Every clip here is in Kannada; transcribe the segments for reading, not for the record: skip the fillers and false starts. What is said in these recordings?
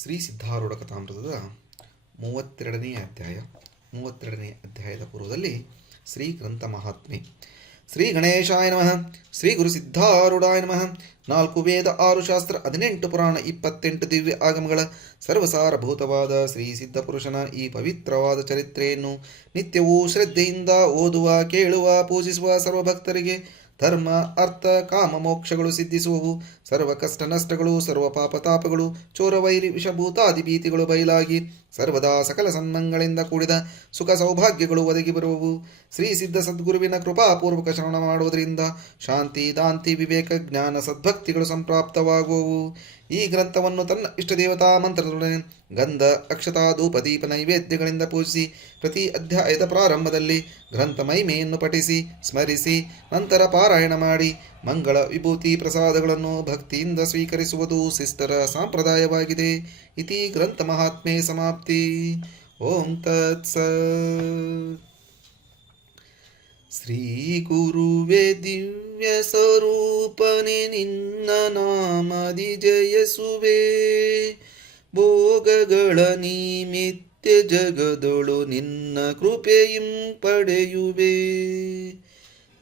ಶ್ರೀ ಸಿದ್ಧಾರೂಢ ಕಥಾಮೃತದ 32ನೇ ಅಧ್ಯಾಯದ ಪೂರ್ವದಲ್ಲಿ ಶ್ರೀ ಗ್ರಂಥ ಮಹಾತ್ಮೆ. ಶ್ರೀ ಗಣೇಶಾಯ ನಮಃ. ಶ್ರೀ ಗುರು ಸಿದ್ಧಾರೂಢಾಯ ನಮಃ. 4 ವೇದ, 6 ಶಾಸ್ತ್ರ, 18 ಪುರಾಣ, 28 ದಿವ್ಯ ಆಗಮಗಳ ಸರ್ವಸಾರಭೂತವಾದ ಶ್ರೀ ಸಿದ್ಧಪುರುಷನ ಈ ಪವಿತ್ರವಾದ ಚರಿತ್ರೆಯನ್ನು ನಿತ್ಯವೂ ಶ್ರದ್ಧೆಯಿಂದ ಓದುವ, ಕೇಳುವ, ಪೂಜಿಸುವ ಸರ್ವಭಕ್ತರಿಗೆ ಧರ್ಮ, ಅರ್ಥ, ಕಾಮ, ಮೋಕ್ಷಗಳು ಸಿದ್ಧಿಸುವವು. ಸರ್ವ ಕಷ್ಟ ನಷ್ಟಗಳು, ಸರ್ವ ಪಾಪತಾಪಗಳು, ಚೋರವೈರಿ ವಿಷಭೂತಾದಿ ಭೀತಿಗಳು ಬಯಲಾಗಿ ಸರ್ವದಾ ಸಕಲ ಸನ್ಮಂಗಳಿಂದ ಕೂಡಿದ ಸುಖ ಸೌಭಾಗ್ಯಗಳು ಒದಗಿ ಬರುವವು. ಶ್ರೀ ಸಿದ್ಧ ಸದ್ಗುರುವಿನ ಕೃಪಾಪೂರ್ವಕ ಶ್ರವಣ ಮಾಡುವುದರಿಂದ ಶಾಂತಿ, ದಾಂತಿ, ವಿವೇಕ, ಜ್ಞಾನ, ಸದ್ಭಕ್ತಿಗಳು ಸಂಪ್ರಾಪ್ತವಾಗುವವು. ಈ ಗ್ರಂಥವನ್ನು ತನ್ನ ಇಷ್ಟದೇವತಾ ಮಂತ್ರದೊಡನೆ ಗಂಧ, ಅಕ್ಷತಾ, ಧೂಪ, ದೀಪ, ನೈವೇದ್ಯಗಳಿಂದ ಪೂಜಿಸಿ ಪ್ರತಿ ಅಧ್ಯಾಯದ ಪ್ರಾರಂಭದಲ್ಲಿ ಗ್ರಂಥ ಮಹಿಮೆಯನ್ನು ಪಠಿಸಿ ಸ್ಮರಿಸಿ ನಂತರ ಪಾರಾಯಣ ಮಾಡಿ ಮಂಗಳ, ವಿಭೂತಿ, ಪ್ರಸಾದಗಳನ್ನು ಭಕ್ತಿಯಿಂದ ಸ್ವೀಕರಿಸುವುದು ಶಿಷ್ಟರ ಸಂಪ್ರದಾಯವಾಗಿದೆ. ಇತಿ ಗ್ರಂಥ ಮಹಾತ್ಮೆ ಸಮಾಪ್ತಿ. ಓಂ ತತ್ಸತ್. ಶ್ರೀ ಗುರುವೇ ದಿವ್ಯ ಸ್ವರೂಪನೆ ನಿನ್ನ ನಾಮದಿ ಜಯಸುವೆ. ಭೋಗಗಳ ನಿಮಿತ್ಯ ಜಗದೊಳು ನಿನ್ನ ಕೃಪೆಯಿಂ ಪಡೆಯುವೆ.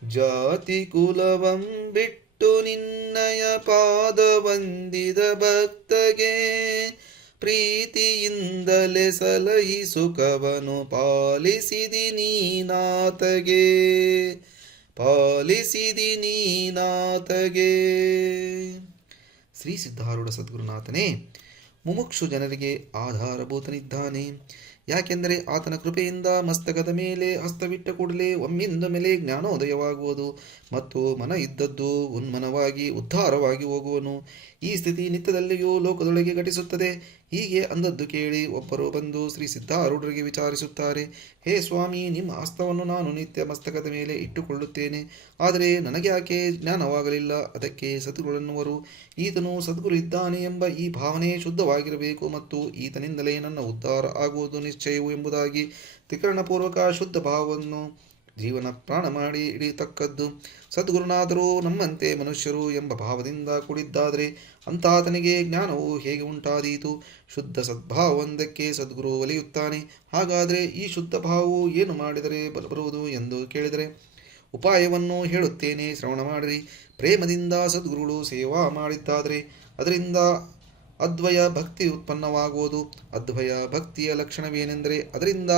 ಜಾತಿ ಕುಲವಂ ಬಿಟ್ಟು ನಿನ್ನಯ ಪಾದ ವಂದಿದ ಭಕ್ತಗೆ ಪ್ರೀತಿಯಿಂದಲೇ ಸಲಹಿ ಸುಖವನು ಪಾಲಿಸಿದಿ ನೀನಾತಗೆ. ಶ್ರೀ ಸಿದ್ಧಾರೂಢ ಸದ್ಗುರುನಾಥನೇ ಮುಮುಕ್ಷು ಜನರಿಗೆ ಆಧಾರಭೂತನಿದ್ದಾನೆ. ಯಾಕೆಂದರೆ ಆತನ ಕೃಪೆಯಿಂದ ಮಸ್ತಕದ ಮೇಲೆ ಹಸ್ತವಿಟ್ಟ ಕೂಡಲೇ ಒಮ್ಮಿಂದ ಮೇಲೆ ಜ್ಞಾನೋದಯವಾಗುವುದು ಮತ್ತು ಮನ ಇದ್ದದ್ದು ಉನ್ಮನವಾಗಿ ಉದ್ಧಾರವಾಗಿ ಹೋಗುವನು. ಈ ಸ್ಥಿತಿ ನಿತ್ಯದಲ್ಲಿಯೂ ಲೋಕದೊಳಗೆ ಘಟಿಸುತ್ತದೆ. ಹೀಗೆ ಅಂದದ್ದು ಕೇಳಿ ಒಬ್ಬರು ಬಂದು ಶ್ರೀ ಸಿದ್ಧಾರೂಢರಿಗೆ ವಿಚಾರಿಸುತ್ತಾರೆ. ಹೇ ಸ್ವಾಮಿ, ನಿಮ್ಮ ಹಸ್ತವನ್ನು ನಾನು ನಿತ್ಯ ಮಸ್ತಕದ ಮೇಲೆ ಇಟ್ಟುಕೊಳ್ಳುತ್ತೇನೆ, ಆದರೆ ನನಗೆ ಯಾಕೆ ಜ್ಞಾನವಾಗಲಿಲ್ಲ? ಅದಕ್ಕೆ ಸದ್ಗುರುವನ್ನವರು, ಈತನು ಸದ್ಗುರು ಇದ್ದಾನೆ ಎಂಬ ಈ ಭಾವನೆ ಶುದ್ಧವಾಗಿರಬೇಕು ಮತ್ತು ಈತನಿಂದಲೇ ನನ್ನ ಉದ್ಧಾರ ಆಗುವುದು ನಿಶ್ಚಯವು ಎಂಬುದಾಗಿ ತ್ರಿಕರಣಪೂರ್ವಕ ಶುದ್ಧ ಭಾವವನ್ನು ಜೀವನ ಪ್ರಾಣ ಮಾಡಿ ಹಿಡಿಯತಕ್ಕದ್ದು. ಸದ್ಗುರುನಾಥರು ನಮ್ಮಂತೆ ಮನುಷ್ಯರು ಎಂಬ ಭಾವದಿಂದ ಕೂಡಿದ್ದಾದರೆ ಅಂತಾತನಿಗೆ ಜ್ಞಾನವು ಹೇಗೆ ಉಂಟಾದೀತು? ಶುದ್ಧ ಸದ್ಭಾವವೊಂದಕ್ಕೆ ಸದ್ಗುರು ಒಲಿಯುತ್ತಾನೆ. ಹಾಗಾದರೆ ಈ ಶುದ್ಧ ಭಾವವು ಏನು ಮಾಡಿದರೆ ಬರುವುದು ಎಂದು ಕೇಳಿದರೆ ಉಪಾಯವನ್ನು ಹೇಳುತ್ತೇನೆ, ಶ್ರವಣ ಮಾಡಿರಿ. ಪ್ರೇಮದಿಂದ ಸದ್ಗುರುಗಳು ಸೇವಾ ಮಾಡಿದ್ದಾದರೆ ಅದರಿಂದ ಅದ್ವಯ ಭಕ್ತಿ ಉತ್ಪನ್ನವಾಗುವುದು. ಅದ್ವಯ ಭಕ್ತಿಯ ಲಕ್ಷಣವೇನೆಂದರೆ ಅದರಿಂದ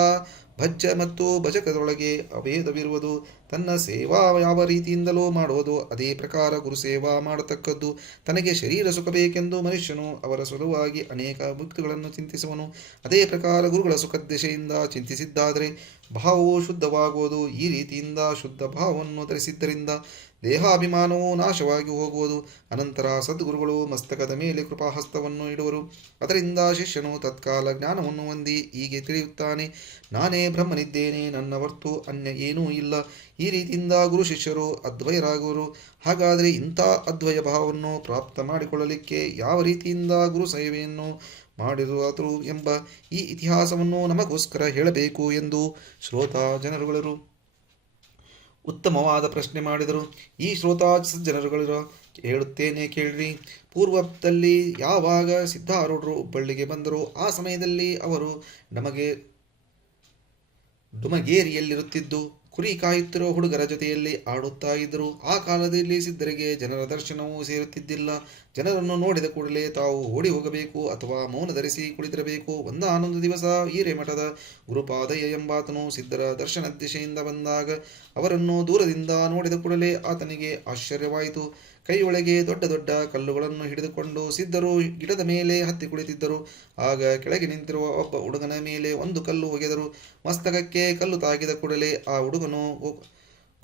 ಭಜ್ಯ ಮತ್ತು ಭಜಕದೊಳಗೆ ಅಭೇದವಿರುವುದು. ತನ್ನ ಸೇವಾ ಯಾವ ರೀತಿಯಿಂದಲೂ ಮಾಡುವುದು. ಅದೇ ಪ್ರಕಾರ ಗುರು ಸೇವಾ ಮಾಡತಕ್ಕದ್ದು. ತನಗೆ ಶರೀರ ಸುಖ ಬೇಕೆಂದು ಮನುಷ್ಯನು ಅವರ ಸಲುವಾಗಿ ಅನೇಕ ಭಕ್ತಿಗಳನ್ನು ಚಿಂತಿಸುವನು. ಅದೇ ಪ್ರಕಾರ ಗುರುಗಳ ಸುಖದ್ದಿಶೆಯಿಂದ ಚಿಂತಿಸಿದ್ದಾದರೆ ಭಾವವು ಶುದ್ಧವಾಗುವುದು. ಈ ರೀತಿಯಿಂದ ಶುದ್ಧ ಭಾವವನ್ನು ಧರಿಸಿದ್ದರಿಂದ ದೇಹಾಭಿಮಾನವು ನಾಶವಾಗಿ ಹೋಗುವುದು. ಅನಂತರ ಸದ್ಗುರುಗಳು ಮಸ್ತಕದ ಮೇಲೆ ಕೃಪಾಹಸ್ತವನ್ನು ಇಡುವರು. ಅದರಿಂದ ಶಿಷ್ಯನು ತತ್ಕಾಲ ಜ್ಞಾನವನ್ನು ಹೊಂದಿ ಹೀಗೆ ತಿಳಿಯುತ್ತಾನೆ, ನಾನೇ ಬ್ರಹ್ಮನಿದ್ದೇನೆ, ನನ್ನ ಹೊರತು ಅನ್ಯ ಏನೂ ಇಲ್ಲ. ಈ ರೀತಿಯಿಂದ ಗುರು ಶಿಷ್ಯರು ಅದ್ವಯರಾಗುವರು. ಹಾಗಾದರೆ ಇಂಥ ಅದ್ವಯ ಭಾವವನ್ನು ಪ್ರಾಪ್ತ ಮಾಡಿಕೊಳ್ಳಲಿಕ್ಕೆ ಯಾವ ರೀತಿಯಿಂದ ಗುರು ಸೇವೆಯನ್ನು ಮಾಡಿರುವರು ಎಂಬ ಈ ಇತಿಹಾಸವನ್ನು ನಮಗೋಸ್ಕರ ಹೇಳಬೇಕು ಎಂದು ಶ್ರೋತಾ ಜನರುಗಳು ಉತ್ತಮವಾದ ಪ್ರಶ್ನೆ ಮಾಡಿದರು. ಈ ಶ್ರೋತಾ ಜನರುಗಳು ಹೇಳುತ್ತೇನೆ ಕೇಳಿರಿ. ಪೂರ್ವದಲ್ಲಿ ಯಾವಾಗ ಸಿದ್ಧಾರೂಢರು ಹುಬ್ಬಳ್ಳಿಗೆ ಬಂದರು ಆ ಸಮಯದಲ್ಲಿ ಅವರು ಡುಮಗೇರಿಯಲ್ಲಿರುತ್ತಿದ್ದು ಕುರಿ ಕಾಯುತ್ತಿರುವ ಹುಡುಗರ ಜೊತೆಯಲ್ಲಿ ಆಡುತ್ತಾ ಇದ್ದರು. ಆ ಕಾಲದಲ್ಲಿ ಸಿದ್ಧರಿಗೆ ಜನರ ದರ್ಶನವೂ ಸೇರುತ್ತಿದ್ದಿಲ್ಲ. ಜನರನ್ನು ನೋಡಿದ ಕೂಡಲೇ ತಾವು ಓಡಿ ಹೋಗಬೇಕು ಅಥವಾ ಮೌನ ಧರಿಸಿ ಕುಳಿತಿರಬೇಕು. ಒಂದಾನೊಂದು ದಿವಸ ಹಿರೇಮಠದ ಗುರುಪಾದಯ್ಯ ಎಂಬಾತನು ಸಿದ್ಧರ ದರ್ಶನ ದಿಶೆಯಿಂದ ಬಂದಾಗ ಅವರನ್ನು ದೂರದಿಂದ ನೋಡಿದ ಕೂಡಲೇ ಆತನಿಗೆ ಆಶ್ಚರ್ಯವಾಯಿತು. ಕೈಯೊಳಗೆ ದೊಡ್ಡ ದೊಡ್ಡ ಕಲ್ಲುಗಳನ್ನು ಹಿಡಿದುಕೊಂಡು ಸಿದ್ಧರು ಗಿಡದ ಮೇಲೆ ಹತ್ತಿ ಕುಳಿತಿದ್ದರು. ಆಗ ಕೆಳಗೆ ನಿಂತಿರುವ ಒಬ್ಬ ಹುಡುಗನ ಮೇಲೆ ಒಂದು ಕಲ್ಲು ಒಗೆದರು. ಮಸ್ತಕಕ್ಕೆ ಕಲ್ಲು ತಾಗಿದ ಕೂಡಲೇ ಆ ಹುಡುಗನು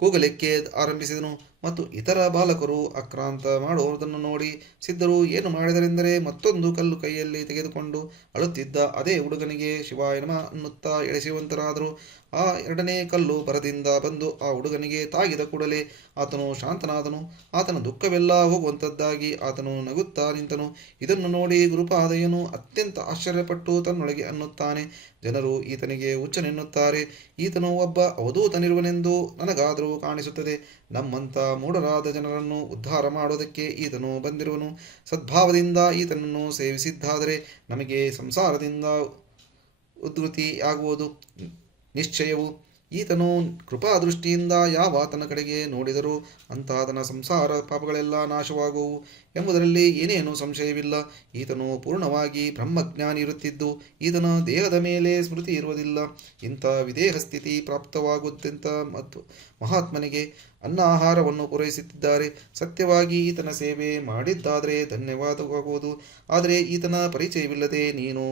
ಕೂಗಲಿಕ್ಕೆ ಆರಂಭಿಸಿದನು ಮತ್ತು ಇತರ ಬಾಲಕರು ಆಕ್ರಾಂತ ಮಾಡುವುದನ್ನು ನೋಡಿ ಸಿದ್ಧರು ಏನು ಮಾಡಿದರೆಂದರೆ ಮತ್ತೊಂದು ಕಲ್ಲು ಕೈಯಲ್ಲಿ ತೆಗೆದುಕೊಂಡು ಅಳುತ್ತಿದ್ದ ಅದೇ ಹುಡುಗನಿಗೆ ಶಿವಾಯ ನಮಃ ಅನ್ನುತ್ತಾ ಎಳೆಸುವಂತರಾದರು. ಆ ಎರಡನೇ ಕಲ್ಲು ಭರದಿಂದ ಬಂದು ಆ ಹುಡುಗನಿಗೆ ತಾಗಿದ ಕೂಡಲೇ ಆತನು ಶಾಂತನಾದನು. ಆತನ ದುಃಖವೆಲ್ಲ ಹೋಗುವಂಥದ್ದಾಗಿ ಆತನು ನಗುತ್ತಾ ನಿಂತನು. ಇದನ್ನು ನೋಡಿ ಗುರುಪಾದಯ್ಯನು ಅತ್ಯಂತ ಆಶ್ಚರ್ಯಪಟ್ಟು ತನ್ನೊಳಗೆ ಅನ್ನುತ್ತಾನೆ, ಜನರು ಈತನಿಗೆ ಹುಚ್ಚನೆನ್ನುತ್ತಾರೆ. ಈತನು ಒಬ್ಬ ಅವಧೂತನಿರುವನೆಂದು ನನಗಾದರೂ ಕಾಣಿಸುತ್ತದೆ. ನಮ್ಮಂಥ ಮೂಢರಾದ ಜನರನ್ನು ಉದ್ಧಾರ ಮಾಡೋದಕ್ಕೆ ಈತನು ಬಂದಿರುವನು. ಸದ್ಭಾವದಿಂದ ಈತನನ್ನು ಸೇವಿಸಿದ್ದಾದರೆ ನಮಗೆ ಸಂಸಾರದಿಂದ ಉದ್ಧೃತಿಯಾಗುವುದು ನಿಶ್ಚಯವು. ಈತನು ಕೃಪಾದೃಷ್ಟಿಯಿಂದ ಯಾವ ಆತನ ಕಡೆಗೆ ನೋಡಿದರೂ ಅಂತಾತನ ಸಂಸಾರ ಪಾಪಗಳೆಲ್ಲ ನಾಶವಾಗುವು ಎಂಬುದರಲ್ಲಿ ಏನೇನೂ ಸಂಶಯವಿಲ್ಲ. ಈತನು ಪೂರ್ಣವಾಗಿ ಬ್ರಹ್ಮಜ್ಞಾನಿ ಇರುತ್ತಿದ್ದು ಈತನ ದೇಹದ ಮೇಲೆ ಸ್ಮೃತಿ ಇರುವುದಿಲ್ಲ. ಇಂಥ ವಿದೇಹ ಸ್ಥಿತಿ ಪ್ರಾಪ್ತವಾಗುತ್ತಂತ ಮತ್ತು ಮಹಾತ್ಮನಿಗೆ ಅನ್ನ ಆಹಾರವನ್ನು ಪೂರೈಸುತ್ತಿದ್ದಾರೆ. ಸತ್ಯವಾಗಿ ಈತನ ಸೇವೆ ಮಾಡಿದ್ದಾದರೆ ಧನ್ಯವಾದವಾಗುವುದು. ಆದರೆ ಈತನ ಪರಿಚಯವಿಲ್ಲದೆ ನೀನು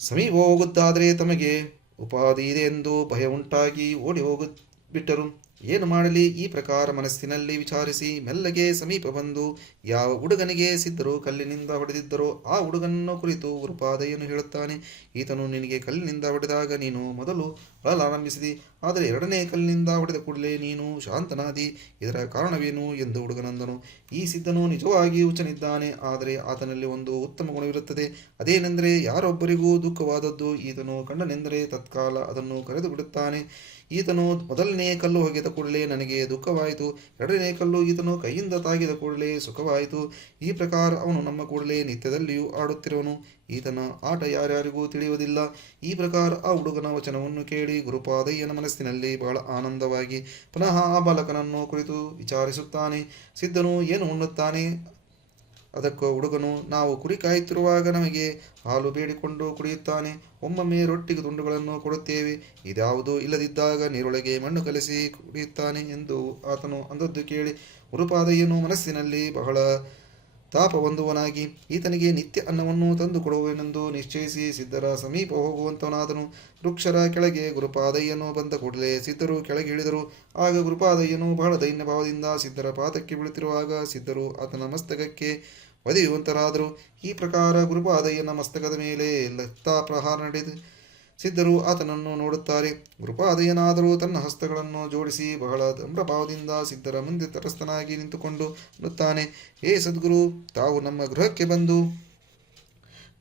ಸಮೀಪ ಹೋಗುತ್ತಾದರೆ ತಮಗೆ ಉಪಾಧಿ ಇದೆ ಎಂದು ಭಯ ಉಂಟಾಗಿ ಓಡಿ ಹೋಗಿಬಿಟ್ಟರು. ಏನು ಮಾಡಲಿ? ಈ ಪ್ರಕಾರ ಮನಸ್ಸಿನಲ್ಲಿ ವಿಚಾರಿಸಿ ಮೆಲ್ಲಗೆ ಸಮೀಪ ಬಂದು ಯಾವ ಹುಡುಗನಿಗೆ ಸಿದ್ಧರು ಕಲ್ಲಿನಿಂದ ಹೊಡೆದಿದ್ದರೋ ಆ ಹುಡುಗನನ್ನು ಕುರಿತು ಗುರುಪಾದಯ್ಯನು ಹೇಳುತ್ತಾನೆ. ಈತನು ನಿನಗೆ ಕಲ್ಲಿನಿಂದ ಹೊಡೆದಾಗ ನೀನು ಮೊದಲು ಅಳಲಾರಂಭಿಸಿದಿ. ಆದರೆ ಎರಡನೇ ಕಲ್ಲಿನಿಂದ ಹೊಡೆದ ಕೂಡಲೇ ನೀನು ಶಾಂತನಾದಿ. ಇದರ ಕಾರಣವೇನು ಎಂದು ಹುಡುಗನಂದನು. ಈ ಸಿದ್ಧನು ನಿಜವಾಗಿ ಹುಚ್ಚನಿದ್ದಾನೆ. ಆದರೆ ಆತನಲ್ಲಿ ಒಂದು ಉತ್ತಮ ಗುಣವಿರುತ್ತದೆ. ಅದೇನೆಂದರೆ ಯಾರೊಬ್ಬರಿಗೂ ದುಃಖವಾದದ್ದು ಈತನು ಕಂಡನೆಂದರೆ ತತ್ಕಾಲ ಅದನ್ನು ಕರೆದು ಬಿಡುತ್ತಾನೆ. ಈತನು ಮೊದಲನೇ ಕಲ್ಲು ಹೊಗೆದ ಕೂಡಲೇ ನನಗೆ ದುಃಖವಾಯಿತು. ಎರಡನೇ ಕಲ್ಲು ಈತನು ಕೈಯಿಂದ ತಾಗಿದ ಕೂಡಲೇ ಸುಖವಾಯಿತು. ಈ ಪ್ರಕಾರ ಅವನು ನಮ್ಮ ಕೂಡಲೇ ನಿತ್ಯದಲ್ಲಿಯೂ ಆಡುತ್ತಿರುವನು. ಈತನ ಆಟ ಯಾರ್ಯಾರಿಗೂ ತಿಳಿಯುವುದಿಲ್ಲ. ಈ ಪ್ರಕಾರ ಆ ಹುಡುಗನ ವಚನವನ್ನು ಕೇಳಿ ಗುರುಪಾದಯ್ಯನ ಮನಸ್ಸಿನಲ್ಲಿ ಬಹಳ ಆನಂದವಾಗಿ ಪುನಃ ಆ ಬಾಲಕನನ್ನು ಕುರಿತು ವಿಚಾರಿಸುತ್ತಾನೆ. ಸಿದ್ಧನು ಏನು ಉಣ್ಣುತ್ತಾನೆ? ಅದಕ್ಕೆ ಹುಡುಗನು, ನಾವು ಕುರಿ ಕಾಯುತ್ತಿರುವಾಗ ನಮಗೆ ಹಾಲು ಬೇಡಿಕೊಂಡು ಕುಡಿಯುತ್ತಾನೆ. ಒಮ್ಮೊಮ್ಮೆ ರೊಟ್ಟಿಗೆ ತುಂಡುಗಳನ್ನು ಕೊಡುತ್ತೇವೆ. ಇದ್ಯಾವುದೂ ಇಲ್ಲದಿದ್ದಾಗ ನೀರೊಳಗೆ ಮಣ್ಣು ಕಲಸಿ ಕುಡಿಯುತ್ತಾನೆ ಎಂದು ಆತನು ಅಂದದ್ದು ಕೇಳಿ ಗುರುಪಾದಯ್ಯನು ಮನಸ್ಸಿನಲ್ಲಿ ಬಹಳ ತಾಪ ಹೊಂದುವನಾಗಿ ಈತನಿಗೆ ನಿತ್ಯ ಅನ್ನವನ್ನು ತಂದು ಕೊಡುವೆನೆಂದು ನಿಶ್ಚಯಿಸಿ ಸಿದ್ಧರ ಸಮೀಪ ಹೋಗುವಂತವನಾದನು. ವೃಕ್ಷರ ಕೆಳಗೆ ಗುರುಪಾದಯ್ಯನು ಬಂದ ಕೂಡಲೇ ಸಿದ್ಧರು ಕೆಳಗೆ ಇಳಿದರು. ಆಗ ಗುರುಪಾದಯ್ಯನು ಬಹಳ ದೈನ್ಯ ಭಾವದಿಂದ ಸಿದ್ಧರ ಪಾದಕ್ಕೆ ಬೀಳುತ್ತಿರುವಾಗ ಸಿದ್ಧರು ಆತನ ಮಸ್ತಕಕ್ಕೆ ಒದೆಯುವಂತರಾದರು. ಈ ಪ್ರಕಾರ ಗುರುಪಾದಯ್ಯನ ಮಸ್ತಕದ ಮೇಲೆ ಲತ್ತಾ ಪ್ರಹಾರ ನಡೆದು ಸಿದ್ಧರು ಆತನನ್ನು ನೋಡುತ್ತಾರೆ. ಗುರುಪಾದಯ್ಯನಾದರೂ ತನ್ನ ಹಸ್ತಗಳನ್ನು ಜೋಡಿಸಿ ಬಹಳ ಧಮ್ರಭಾವದಿಂದ ಸಿದ್ಧರ ಮುಂದೆ ತಟಸ್ಥನಾಗಿ ನಿಂತುಕೊಂಡು ಅನ್ನುತ್ತಾನೆ, ಹೇ ಸದ್ಗುರು, ತಾವು ನಮ್ಮ ಗೃಹಕ್ಕೆ ಬಂದು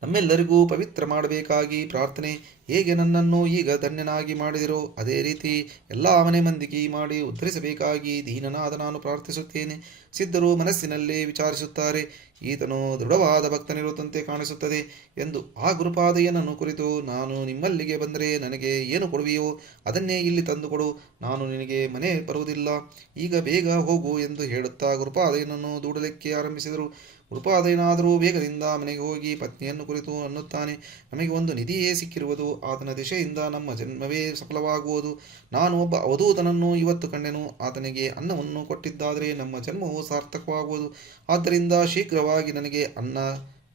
ನಮ್ಮೆಲ್ಲರಿಗೂ ಪವಿತ್ರ ಮಾಡಬೇಕಾಗಿ ಪ್ರಾರ್ಥನೆ. ಹೇಗೆ ನನ್ನನ್ನು ಈಗ ಧನ್ಯನಾಗಿ ಮಾಡಿದಿರೋ ಅದೇ ರೀತಿ ಎಲ್ಲ ಮನೆ ಮಂದಿಗೆ ಮಾಡಿ ಉದ್ಧರಿಸಬೇಕಾಗಿ ದೀನನಾದ ನಾನು ಪ್ರಾರ್ಥಿಸುತ್ತೇನೆ. ಸಿದ್ಧರು ಮನಸ್ಸಿನಲ್ಲಿ ವಿಚಾರಿಸುತ್ತಾರೆ, ಈತನು ದೃಢವಾದ ಭಕ್ತನಿರುತ್ತಂತೆ ಕಾಣಿಸುತ್ತದೆ ಎಂದು. ಆ ಗುರುಪಾದಯ್ಯನನ್ನು ಕುರಿತು, ನಾನು ನಿಮ್ಮಲ್ಲಿಗೆ ಬಂದರೆ ನನಗೆ ಏನು ಕೊಡುವೆಯೋ ಅದನ್ನೇ ಇಲ್ಲಿ ತಂದುಕೊಡು. ನಾನು ನಿನಗೆ ಮನೆ ಬರುವುದಿಲ್ಲ. ಈಗ ಬೇಗ ಹೋಗು ಎಂದು ಹೇಳುತ್ತಾ ಗುರುಪಾದಯ್ಯನನ್ನು ದೂಡಲಿಕ್ಕೆ ಆರಂಭಿಸಿದರು. ಗುರುಪಾದಯ್ಯನಾದರೂ ವೇಗದಿಂದ ಮನೆಗೆ ಹೋಗಿ ಪತ್ನಿಯನ್ನು ಕುರಿತು ಅನ್ನುತ್ತಾನೆ, ನಮಗೆ ಒಂದು ನಿಧಿಯೇ ಸಿಕ್ಕಿರುವುದು. ಆತನ ದಿಶೆಯಿಂದ ನಮ್ಮ ಜನ್ಮವೇ ಸಫಲವಾಗುವುದು. ನಾನು ಒಬ್ಬ ಅವಧೂತನನ್ನು ಇವತ್ತು ಕಂಡೆನು. ಆತನಿಗೆ ಅನ್ನವನ್ನು ಕೊಟ್ಟಿದ್ದಾದರೆ ನಮ್ಮ ಜನ್ಮವು ಸಾರ್ಥಕವಾಗುವುದು. ಆದ್ದರಿಂದ ಶೀಘ್ರವಾಗಿ ನನಗೆ ಅನ್ನ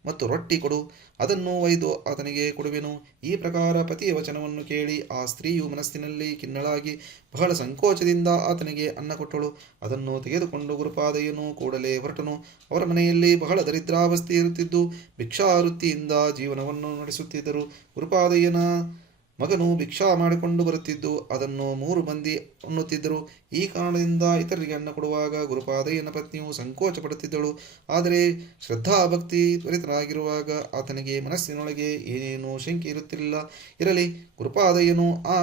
ಮತ್ತು ರೊಟ್ಟಿ ಕೊಡು. ಅದನ್ನು ಒಯ್ದು ಆತನಿಗೆ ಕೊಡುವೆನು. ಈ ಪ್ರಕಾರ ಪತಿಯ ವಚನವನ್ನು ಕೇಳಿ ಆ ಸ್ತ್ರೀಯು ಮನಸ್ಸಿನಲ್ಲಿ ಖಿನ್ನಳಾಗಿ ಬಹಳ ಸಂಕೋಚದಿಂದ ಆತನಿಗೆ ಅನ್ನ ಕೊಟ್ಟಳು. ಅದನ್ನು ತೆಗೆದುಕೊಂಡು ಗುರುಪಾದಯ್ಯನು ಕೂಡಲೇ ಹೊರಟನು. ಅವರ ಮನೆಯಲ್ಲಿ ಬಹಳ ದರಿದ್ರಾವಸ್ಥೆ ಇರುತ್ತಿದ್ದು ಭಿಕ್ಷಾವೃತ್ತಿಯಿಂದ ಜೀವನವನ್ನು ನಡೆಸುತ್ತಿದ್ದರು. ಗುರುಪಾದಯ್ಯನ ಮಗನು ಭಿಕ್ಷಾ ಮಾಡಿಕೊಂಡು ಬರುತ್ತಿದ್ದು ಅದನ್ನು 3 ಮಂದಿ ಉಣ್ಣುತ್ತಿದ್ದರು. ಈ ಕಾರಣದಿಂದ ಇತರರಿಗೆ ಅನ್ನ ಕೊಡುವಾಗ ಗುರುಪಾದಯ್ಯನ ಪತ್ನಿಯು ಸಂಕೋಚ ಪಡುತ್ತಿದ್ದಳು. ಆದರೆ ಶ್ರದ್ಧಾಭಕ್ತಿ ತ್ವರಿತರಾಗಿರುವಾಗ ಆತನಿಗೆ ಮನಸ್ಸಿನೊಳಗೆ ಏನೇನೂ ಶಂಕೆ ಇರುತ್ತಿರಲಿಲ್ಲ. ಇರಲಿ, ಗುರುಪಾದಯ್ಯನು ಆ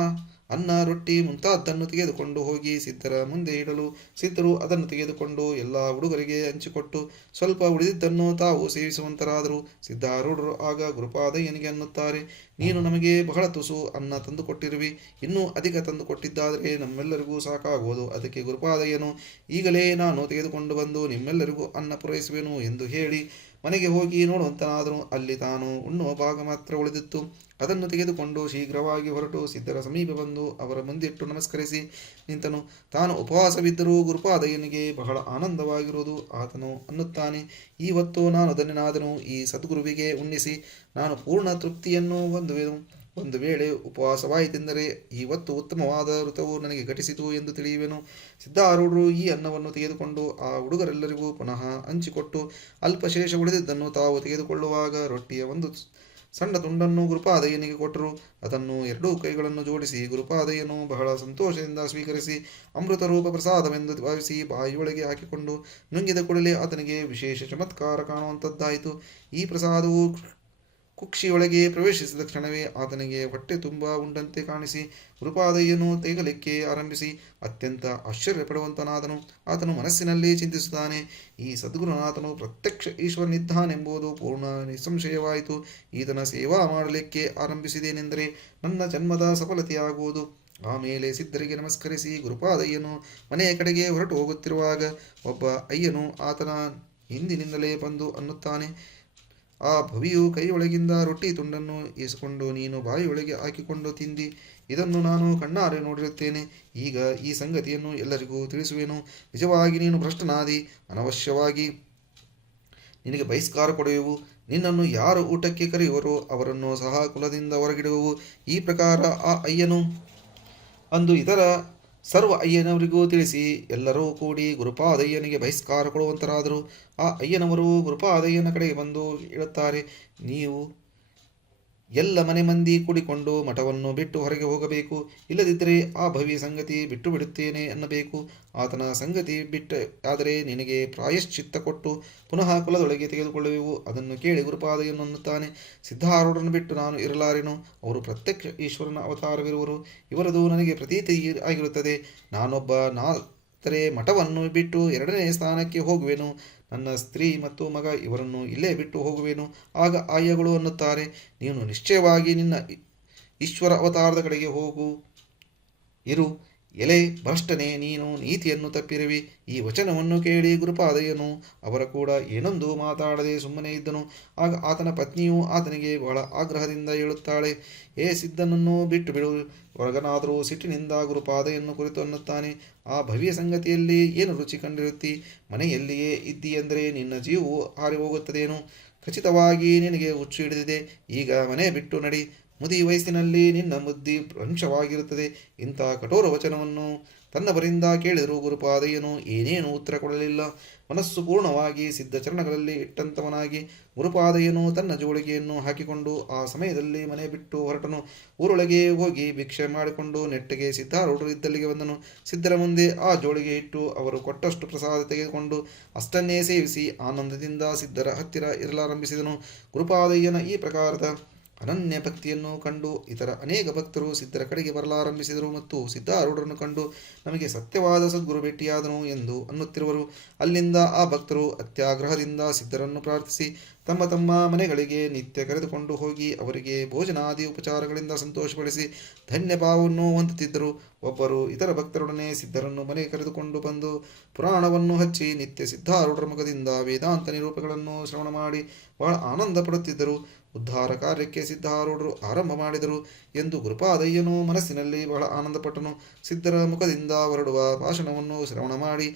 ಅನ್ನ ರೊಟ್ಟಿ ಮುಂತಾದ್ದನ್ನು ತೆಗೆದುಕೊಂಡು ಹೋಗಿ ಸಿದ್ಧರ ಮುಂದೆ ಇಡಲು ಸಿದ್ಧರು ಅದನ್ನು ತೆಗೆದುಕೊಂಡು ಎಲ್ಲ ಹುಡುಗರಿಗೆ ಹಂಚಿಕೊಟ್ಟು ಸ್ವಲ್ಪ ಉಳಿದಿದ್ದನ್ನು ತಾವು ಸೇವಿಸುವಂತರಾದರು. ಸಿದ್ಧಾರೂಢರು ಆಗ ಗುರುಪಾದಯ್ಯನಿಗೆ ಅನ್ನುತ್ತಾರೆ, ನೀನು ನಮಗೆ ಬಹಳ ತುಸು ಅನ್ನ ತಂದುಕೊಟ್ಟಿರುವಿ. ಇನ್ನೂ ಅಧಿಕ ತಂದು ಕೊಟ್ಟಿದ್ದಾದರೆ ನಮ್ಮೆಲ್ಲರಿಗೂ ಸಾಕಾಗುವುದು. ಅದಕ್ಕೆ ಗುರುಪಾದಯ್ಯನು, ಈಗಲೇ ನಾನು ತೆಗೆದುಕೊಂಡು ಬಂದು ನಿಮ್ಮೆಲ್ಲರಿಗೂ ಅನ್ನ ಪೂರೈಸುವೆನು ಎಂದು ಹೇಳಿ ಮನೆಗೆ ಹೋಗಿ ನೋಡುವಂತನಾದನು. ಅಲ್ಲಿ ತಾನು ಉಣ್ಣುವ ಭಾಗ ಮಾತ್ರ ಉಳಿದಿತ್ತು. ಅದನ್ನು ತೆಗೆದುಕೊಂಡು ಶೀಘ್ರವಾಗಿ ಹೊರಟು ಸಿದ್ಧರ ಸಮೀಪ ಬಂದು ಅವರ ಮುಂದಿಟ್ಟು ನಮಸ್ಕರಿಸಿ ನಿಂತನು. ತಾನು ಉಪವಾಸವಿದ್ದರೂ ಗುರುಪಾದಯ್ಯನಿಗೆ ಬಹಳ ಆನಂದವಾಗಿರುವುದು. ಆತನು ಅನ್ನುತ್ತಾನೆ, ಇವತ್ತು ನಾನು ಧನ್ಯನಾದನು. ಈ ಸದ್ಗುರುವಿಗೆ ಉಣ್ಣಿಸಿ ನಾನು ಪೂರ್ಣ ತೃಪ್ತಿಯನ್ನು ಹೊಂದುವೆನು. ಒಂದು ವೇಳೆ ಉಪವಾಸವಾಯಿತೆಂದರೆ ಇವತ್ತು ಉತ್ತಮವಾದ ಋತವು ನನಗೆ ಘಟಿಸಿತು ಎಂದು ತಿಳಿಯುವೆನು. ಸಿದ್ಧಾರೂಢರು ಈ ಅನ್ನವನ್ನು ತೆಗೆದುಕೊಂಡು ಆ ಹುಡುಗರೆಲ್ಲರಿಗೂ ಪುನಃ ಹಂಚಿಕೊಟ್ಟು ಅಲ್ಪಶೇಷ ಉಳಿದಿದ್ದನ್ನು ತಾವು ತೆಗೆದುಕೊಳ್ಳುವಾಗ ರೊಟ್ಟಿಯ ಒಂದು ಸಣ್ಣ ತುಂಡನ್ನು ಗುರುಪಾದಯ್ಯನಿಗೆ ಕೊಟ್ಟರು. ಅದನ್ನು ಎರಡೂ ಕೈಗಳನ್ನು ಜೋಡಿಸಿ ಗುರುಪಾದಯ್ಯನು ಬಹಳ ಸಂತೋಷದಿಂದ ಸ್ವೀಕರಿಸಿ ಅಮೃತ ರೂಪ ಪ್ರಸಾದವೆಂದು ಭಾವಿಸಿ ಬಾಯಿಯೊಳಗೆ ಹಾಕಿಕೊಂಡು ನುಂಗಿದ ಕೂಡಲೇ ಆತನಿಗೆ ವಿಶೇಷ ಚಮತ್ಕಾರ ಕಾಣುವಂಥದ್ದಾಯಿತು. ಈ ಪ್ರಸಾದವು ಕುಕ್ಷಿಯೊಳಗೆ ಪ್ರವೇಶಿಸಿದ ಕ್ಷಣವೇ ಆತನಿಗೆ ಹೊಟ್ಟೆ ತುಂಬ ಉಂಡಂತೆ ಕಾಣಿಸಿ ಗುರುಪಾದಯ್ಯನು ತೇಗಲಿಕ್ಕೆ ಆರಂಭಿಸಿ ಅತ್ಯಂತ ಆಶ್ಚರ್ಯಪಡುವಂತನಾದನು. ಆತನು ಮನಸ್ಸಿನಲ್ಲಿ ಚಿಂತಿಸುತ್ತಾನೆ, ಈ ಸದ್ಗುರುನಾಥನು ಪ್ರತ್ಯಕ್ಷ ಈಶ್ವರನಿದ್ದಾನೆಂಬುದು ಪೂರ್ಣ ನಿಸ್ಸಂಶಯವಾಯಿತು. ಈತನ ಸೇವಾ ಮಾಡಲಿಕ್ಕೆ ಆರಂಭಿಸಿದೇನೆಂದರೆ ನನ್ನ ಜನ್ಮದ ಸಫಲತೆಯಾಗುವುದು. ಆಮೇಲೆ ಸಿದ್ಧರಿಗೆ ನಮಸ್ಕರಿಸಿ ಗುರುಪಾದಯ್ಯನು ಮನೆಯ ಕಡೆಗೆ ಹೊರಟು ಹೋಗುತ್ತಿರುವಾಗ ಒಬ್ಬ ಅಯ್ಯನು ಆತನ ಹಿಂದಿನಿಂದಲೇ ಬಂದು ಅನ್ನುತ್ತಾನೆ, ಆ ಭವಿಯು ಕೈಯೊಳಗಿಂದ ರೊಟ್ಟಿ ತುಂಡನ್ನು ಎಸೆಕೊಂಡು ನೀನು ಬಾಯಿಯೊಳಗೆ ಹಾಕಿಕೊಂಡು ತಿಂದಿ. ಇದನ್ನು ನಾನು ಕಣ್ಣಾರೆ ನೋಡಿರುತ್ತೇನೆ. ಈಗ ಈ ಸಂಗತಿಯನ್ನು ಎಲ್ಲರಿಗೂ ತಿಳಿಸುವೆನು. ನಿಜವಾಗಿ ನೀನು ಭ್ರಷ್ಟನಾದಿ. ಅನವಶ್ಯವಾಗಿ ನಿನಗೆ ಬಹಿಷ್ಕಾರ ಕೊಡುವೆವು. ನಿನ್ನನ್ನು ಯಾರು ಊಟಕ್ಕೆ ಕರೆಯುವರೋ ಅವರನ್ನು ಸಹ ಕುಲದಿಂದ ಹೊರಗಿಡುವೆವು. ಈ ಪ್ರಕಾರ ಆ ಅಯ್ಯನು ಅಂದು ಇತರ ಸರ್ವ ಅಯ್ಯನವರಿಗೂ ತಿಳಿಸಿ ಎಲ್ಲರೂ ಕೂಡಿ ಗುರುಪಾದಯ್ಯನಿಗೆ ಬಹಿಷ್ಕಾರ ಕೊಡುವಂತರಾದರು. ಆ ಅಯ್ಯನವರು ಗುರುಪಾದಯ್ಯನ ಕಡೆಗೆ ಬಂದು ಹೇಳುತ್ತಾರೆ, ನೀವು ಎಲ್ಲ ಮನೆ ಮಂದಿ ಕೂಡಿಕೊಂಡು ಮಠವನ್ನು ಬಿಟ್ಟು ಹೊರಗೆ ಹೋಗಬೇಕು. ಇಲ್ಲದಿದ್ದರೆ ಆ ಭವಿ ಸಂಗತಿ ಬಿಟ್ಟು ಬಿಡುತ್ತೇನೆ ಅನ್ನಬೇಕು. ಆತನ ಸಂಗತಿ ಬಿಟ್ಟ ಆದರೆ ನಿನಗೆ ಪ್ರಾಯಶ್ಚಿತ್ತ ಕೊಟ್ಟು ಪುನಃ ಕುಲದೊಳಗೆ ತೆಗೆದುಕೊಳ್ಳುವೆವು. ಅದನ್ನು ಕೇಳಿ ಗುರುಪಾದಯ್ಯನು ಅನ್ನುತ್ತಾನೆ, ಸಿದ್ಧಾರೂಢರನ್ನು ಬಿಟ್ಟು ನಾನು ಇರಲಾರೆನು. ಅವರು ಪ್ರತ್ಯಕ್ಷ ಈಶ್ವರನ ಅವತಾರವಿರುವರು. ಇವರದು ನನಗೆ ಪ್ರತೀತಿ ಆಗಿರುತ್ತದೆ. ನಾನೊಬ್ಬ ನಾದರೆ ಮಠವನ್ನು ಬಿಟ್ಟು ಎರಡನೇ ಸ್ಥಾನಕ್ಕೆ ಹೋಗುವೆನು. ನನ್ನ ಸ್ತ್ರೀ ಮತ್ತು ಮಗ ಇವರನ್ನು ಇಲ್ಲೇ ಬಿಟ್ಟು ಹೋಗುವೆನು. ಆಗ ಆಯ್ಯಗಳು ಅನ್ನುತ್ತಾರೆ, ನೀನು ನಿಶ್ಚಯವಾಗಿ ನಿನ್ನ ಈಶ್ವರ ಅವತಾರದ ಕಡೆಗೆ ಹೋಗು ಇರು. ಎಲೆ ಭ್ರಷ್ಟನೇ, ನೀನು ನೀತಿಯನ್ನು ತಪ್ಪಿರುವಿ. ಈ ವಚನವನ್ನು ಕೇಳಿ ಗುರುಪಾದಯ್ಯನು ಅವರ ಕೂಡ ಏನೊಂದು ಮಾತಾಡದೆ ಸುಮ್ಮನೆ ಇದ್ದನು. ಆಗ ಆತನ ಪತ್ನಿಯು ಆತನಿಗೆ ಬಹಳ ಆಗ್ರಹದಿಂದ ಹೇಳುತ್ತಾಳೆ, ಏ ಸಿದ್ಧನನ್ನು ಬಿಟ್ಟು ಬಿಡು. ಹೊರಗನಾದರೂ ಸಿಟ್ಟಿನಿಂದ ಗುರುಪಾದಯ್ಯನ್ನು ಕುರಿತು ಅನ್ನುತ್ತಾನೆ, ಆ ಭವ್ಯ ಸಂಗತಿಯಲ್ಲಿ ಏನು ರುಚಿ ಕಂಡಿರುತ್ತಿ? ಮನೆಯಲ್ಲಿಯೇ ಇದ್ದಿ ಎಂದರೆ ನಿನ್ನ ಜೀವವು ಹಾರಿ ಹೋಗುತ್ತದೇನು? ಖಚಿತವಾಗಿ ನಿನಗೆ ಹುಚ್ಚು ಹಿಡಿದಿದೆ. ಈಗ ಮನೆ ಬಿಟ್ಟು ನಡಿ. ಮುದಿ ವಯಸ್ಸಿನಲ್ಲಿ ನಿನ್ನ ಬುದ್ಧಿ ಭ್ರಂಶವಾಗಿರುತ್ತದೆ. ಇಂಥ ಕಠೋರ ವಚನವನ್ನು ತನ್ನವರಿಂದ ಕೇಳಿದರೂ ಗುರುಪಾದಯ್ಯನು ಏನೇನೂ ಉತ್ತರ ಕೊಡಲಿಲ್ಲ. ಮನಸ್ಸು ಪೂರ್ಣವಾಗಿ ಸಿದ್ಧ ಚರಣಗಳಲ್ಲಿ ಇಟ್ಟಂತವನಾಗಿ ಗುರುಪಾದಯ್ಯನು ತನ್ನ ಜೋಳಿಗೆಯನ್ನು ಹಾಕಿಕೊಂಡು ಆ ಸಮಯದಲ್ಲಿ ಮನೆ ಬಿಟ್ಟು ಹೊರಟನು. ಊರೊಳಗೆ ಹೋಗಿ ಭಿಕ್ಷೆ ಮಾಡಿಕೊಂಡು ನೆಟ್ಟಗೆ ಸಿದ್ಧಾರೂಢರು ಇದ್ದಲ್ಲಿಗೆ ಬಂದನು. ಸಿದ್ಧರ ಮುಂದೆ ಆ ಜೋಳಿಗೆ ಇಟ್ಟು ಅವರು ಕೊಟ್ಟಷ್ಟು ಪ್ರಸಾದ ತೆಗೆದುಕೊಂಡು ಅಷ್ಟನ್ನೇ ಸೇವಿಸಿ ಆನಂದದಿಂದ ಸಿದ್ಧರ ಹತ್ತಿರ ಇರಲಾರಂಭಿಸಿದನು. ಗುರುಪಾದಯ್ಯನ ಈ ಪ್ರಕಾರದ ಅನನ್ಯ ಭಕ್ತಿಯನ್ನು ಕಂಡು ಇತರ ಅನೇಕ ಭಕ್ತರು ಸಿದ್ಧರ ಕಡೆಗೆ ಬರಲಾರಂಭಿಸಿದರು ಮತ್ತು ಸಿದ್ಧಾರೂಢರನ್ನು ಕಂಡು ನಮಗೆ ಸತ್ಯವಾದ ಸದ್ಗುರು ಭೇಟಿಯಾದನು ಎಂದು ಅನ್ನುತ್ತಿರುವರು. ಅಲ್ಲಿಂದ ಆ ಭಕ್ತರು ಅತ್ಯಾಗ್ರಹದಿಂದ ಸಿದ್ಧರನ್ನು ಪ್ರಾರ್ಥಿಸಿ ತಮ್ಮ ತಮ್ಮ ಮನೆಗಳಿಗೆ ನಿತ್ಯ ಕರೆದುಕೊಂಡು ಹೋಗಿ ಅವರಿಗೆ ಭೋಜನಾದಿ ಉಪಚಾರಗಳಿಂದ ಸಂತೋಷಪಡಿಸಿ ಧನ್ಯಭಾವವನ್ನು ಹೊಂದುತ್ತಿದ್ದರು. ಒಬ್ಬರು ಇತರ ಭಕ್ತರೊಡನೆ ಸಿದ್ಧರನ್ನು ಮನೆಗೆ ಕರೆದುಕೊಂಡು ಬಂದು ಪುರಾಣವನ್ನು ಹಚ್ಚಿ ನಿತ್ಯ ಸಿದ್ಧಾರೂಢರ ಮುಖದಿಂದ ವೇದಾಂತ ನಿರೂಪಗಳನ್ನು ಶ್ರವಣ ಮಾಡಿ ಬಹಳ ಆನಂದ ಪಡುತ್ತಿದ್ದರು. ಉದ್ಧಾರ ಕಾರ್ಯಕ್ಕೆ ಸಿದ್ಧಾರೂಢರು ಆರಂಭ ಮಾಡಿದರು ಎಂದು ಗುರುಪಾದಯ್ಯನು ಮನಸ್ಸಿನಲ್ಲಿ ಬಹಳ ಆನಂದಪಟ್ಟನು. ಸಿದ್ಧರ ಮುಖದಿಂದ ಹೊರಡುವ ಭಾಷಣವನ್ನು ಶ್ರವಣ ಮಾಡಿ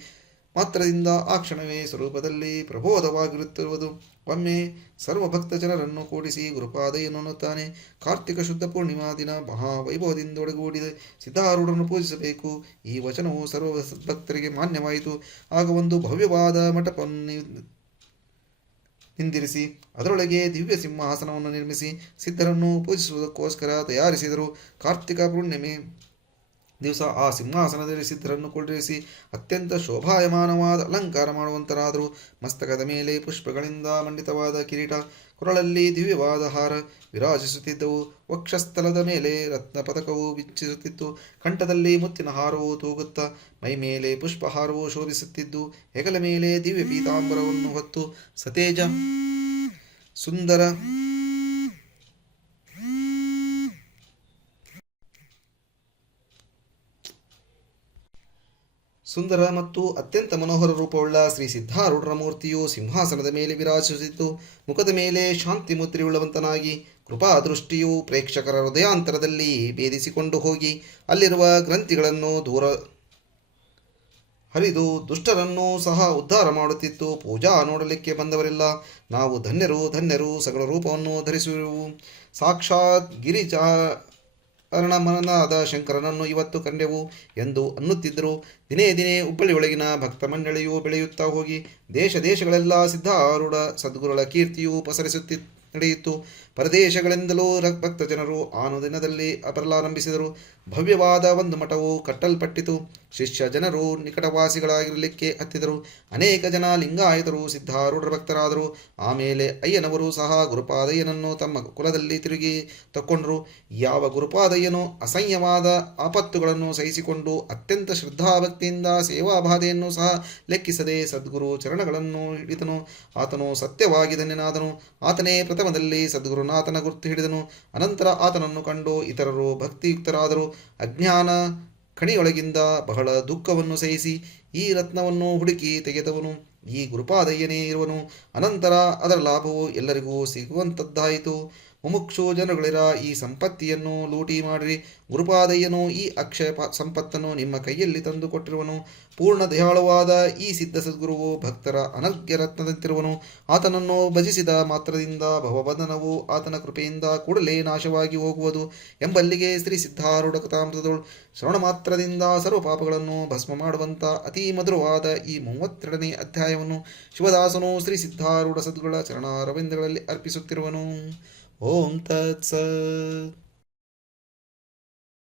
ಮಾತ್ರದಿಂದ ಆ ಕ್ಷಣವೇ ಸ್ವರೂಪದಲ್ಲಿ ಪ್ರಬೋಧವಾಗಿರುತ್ತಿರುವುದು. ಒಮ್ಮೆ ಸರ್ವಭಕ್ತ ಜನರನ್ನು ಕೂಡಿಸಿ ಗುರುಪಾದಯ್ಯನು ಅನ್ನುತ್ತಾನೆ, ಕಾರ್ತಿಕ ಶುದ್ಧ ಪೂರ್ಣಿಮಾ ದಿನ ಮಹಾವೈಭವದಿಂದ ಒಳಗೂಡಿದೆ ಸಿದ್ಧಾರೂಢರನ್ನು ಪೂಜಿಸಬೇಕು. ಈ ವಚನವು ಸರ್ವ ಸದ್ಭಕ್ತರಿಗೆ ಮಾನ್ಯವಾಯಿತು. ಆಗ ಒಂದು ಭವ್ಯವಾದ ಮಂಟಪವನ್ನು ನಿಂದಿರಿಸಿ ಅದರೊಳಗೆ ದಿವ್ಯ ಸಿಂಹಾಸನವನ್ನು ನಿರ್ಮಿಸಿ ಸಿದ್ಧರನ್ನು ಪೂಜಿಸುವುದಕ್ಕೋಸ್ಕರ ತಯಾರಿಸಿದರು. ಕಾರ್ತಿಕ ಪೂರ್ಣಿಮೆ ದಿವಸ ಆ ಸಿಂಹಾಸನದಲ್ಲಿ ಸಿದ್ಧರನ್ನು ಕುಳ್ಳಿರಿಸಿ ಅತ್ಯಂತ ಶೋಭಾಯಮಾನವಾದ ಅಲಂಕಾರ ಮಾಡುವಂತರಾದರು. ಮಸ್ತಕದ ಮೇಲೆ ಪುಷ್ಪಗಳಿಂದ ಮಂಡಿತವಾದ ಕಿರೀಟ, ಕೊರಳಲ್ಲಿ ದಿವ್ಯವಾದ ಹಾರ ವಿರಾಜಿಸುತ್ತಿದ್ದವು. ವಕ್ಷಸ್ಥಲದ ಮೇಲೆ ರತ್ನ ಪದಕವು ಬಿಚ್ಚಿಸುತ್ತಿತ್ತು. ಕಂಠದಲ್ಲಿ ಮುತ್ತಿನ ಹಾರವು ತೂಗುತ್ತಾ ಮೈಮೇಲೆ ಪುಷ್ಪಹಾರವು ಶೋಭಿಸುತ್ತಿದ್ದು, ಹೆಗಲ ಮೇಲೆ ದಿವ್ಯ ಪೀತಾಂಬರವನ್ನು ಹೊತ್ತು ಸತೇಜ ಸುಂದರ ಮತ್ತು ಅತ್ಯಂತ ಮನೋಹರ ರೂಪವುಳ್ಳ ಶ್ರೀ ಸಿದ್ಧಾರೂಢರ ಮೂರ್ತಿಯು ಸಿಂಹಾಸನದ ಮೇಲೆ ವಿರಾಜಿಸುತ್ತಿತ್ತು. ಮುಖದ ಮೇಲೆ ಶಾಂತಿ ಮುದ್ರೆಯುಳ್ಳವಂತನಾಗಿ ಕೃಪಾದೃಷ್ಟಿಯು ಪ್ರೇಕ್ಷಕರ ಹೃದಯಾಂತರದಲ್ಲಿ ಭೇದಿಸಿಕೊಂಡು ಹೋಗಿ ಅಲ್ಲಿರುವ ಗ್ರಂಥಿಗಳನ್ನು ದೂರ ಹರಿದು ದುಷ್ಟರನ್ನು ಸಹ ಉದ್ಧಾರ ಮಾಡುತ್ತಿತ್ತು. ಪೂಜಾ ನೋಡಲಿಕ್ಕೆ ಬಂದವರೆಲ್ಲ ನಾವು ಧನ್ಯರು ಧನ್ಯರು, ಸಕಲ ರೂಪವನ್ನು ಧರಿಸುವೆವು. ಸಾಕ್ಷಾತ್ ಅರ್ಣಮನಾದ ಶಂಕರನನ್ನು ಇವತ್ತು ಕಂಡೆವು ಎಂದು ಅನ್ನುತ್ತಿದ್ದರು. ದಿನೇ ದಿನೇ ಹುಬ್ಬಳ್ಳಿಯೊಳಗಿನ ಭಕ್ತ ಮಂಡಳಿಯು ಬೆಳೆಯುತ್ತಾ ಹೋಗಿ ದೇಶ ದೇಶಗಳೆಲ್ಲ ಸಿದ್ಧಾರೂಢ ಸದ್ಗುರುಗಳ ಕೀರ್ತಿಯು ನಡೆಯಿತು. ಪರದೇಶಗಳಿಂದಲೂ ಭಕ್ತ ಜನರು ದಿನದಲ್ಲಿ ಬರಲಾರಂಭಿಸಿದರು. ಭವ್ಯವಾದ ಒಂದು ಮಠವು ಕಟ್ಟಲ್ಪಟ್ಟಿತು. ಶಿಷ್ಯ ಜನರು ನಿಕಟವಾಸಿಗಳಾಗಿರಲಿಕ್ಕೆ ಹತ್ತಿದರು. ಅನೇಕ ಜನ ಲಿಂಗಾಯತರು ಸಿದ್ಧಾರೂಢರ ಭಕ್ತರಾದರು. ಆಮೇಲೆ ಅಯ್ಯನವರು ಸಹ ಗುರುಪಾದಯ್ಯನನ್ನು ತಮ್ಮ ಕುಲದಲ್ಲಿ ತಿರುಗಿ ತಕ್ಕೊಂಡರು. ಯಾವ ಗುರುಪಾದಯ್ಯನು ಅಸಹ್ಯವಾದ ಆಪತ್ತುಗಳನ್ನು ಸಹಿಸಿಕೊಂಡು ಅತ್ಯಂತ ಶ್ರದ್ಧಾಭಕ್ತಿಯಿಂದ ಸೇವಾಬಾಧೆಯನ್ನು ಸಹ ಲೆಕ್ಕಿಸದೆ ಸದ್ಗುರು ಚರಣಗಳನ್ನು ಹಿಡಿದನು, ಆತನು ಸತ್ಯವಾಗಿ ಧನ್ಯನಾದನು. ಆತನೇ ಪ್ರಥಮದಲ್ಲಿ ಸದ್ಗುರುನಾಥನ ಗುರುತು ಹಿಡಿದನು. ಅನಂತರ ಆತನನ್ನು ಕಂಡು ಇತರರು ಭಕ್ತಿಯುಕ್ತರಾದರು. ಅಜ್ಞಾನ ಕಣಿಯೊಳಗಿಂದ ಬಹಳ ದುಃಖವನ್ನು ಸಹಿಸಿ ಈ ರತ್ನವನ್ನು ಹುಡುಕಿ ತೆಗೆದವನು ಈ ಗುರುಪಾದಯ್ಯನೇ ಇರುವನು. ಅನಂತರ ಅದರ ಲಾಭವು ಎಲ್ಲರಿಗೂ ಸಿಗುವಂಥದ್ದಾಯಿತು. ಮುಮುಕ್ಷು ಜನಗಳಿರ ಈ ಸಂಪತ್ತಿಯನ್ನು ಲೂಟಿ ಮಾಡಿರಿ. ಗುರುಪಾದಯ್ಯನು ಈ ಅಕ್ಷಯ ಸಂಪತ್ತನ್ನು ನಿಮ್ಮ ಕೈಯಲ್ಲಿ ತಂದು ಕೊಟ್ಟಿರುವನು. ಪೂರ್ಣ ದಯಾಳುವಾದ ಈ ಸಿದ್ಧ ಸದ್ಗುರುವು ಭಕ್ತರ ಅನರ್ಘ್ಯ ರತ್ನದಂತಿರುವನು. ಆತನನ್ನು ಭಜಿಸಿದ ಮಾತ್ರದಿಂದ ಭವಬಂಧನವು ಆತನ ಕೃಪೆಯಿಂದ ಕೂಡಲೇ ನಾಶವಾಗಿ ಹೋಗುವುದು ಎಂಬಲ್ಲಿಗೆ ಶ್ರೀ ಸಿದ್ಧಾರೂಢ ಕಥಾಮೃತದಳು ಶ್ರವಣ ಮಾತ್ರದಿಂದ ಸರ್ವ ಪಾಪಗಳನ್ನು ಭಸ್ಮ ಮಾಡುವಂಥ ಅತಿ ಮಧುರವಾದ ಈ 32ನೇ ಅಧ್ಯಾಯವನ್ನು ಶಿವದಾಸನು ಶ್ರೀ ಸಿದ್ಧಾರೂಢ ಸದ್ಗುರುಗಳ ಚರಣಾರವಿಂದಗಳಲ್ಲಿ ಅರ್ಪಿಸುತ್ತಿರುವನು. ಓಂ ತತ್ಸತ್.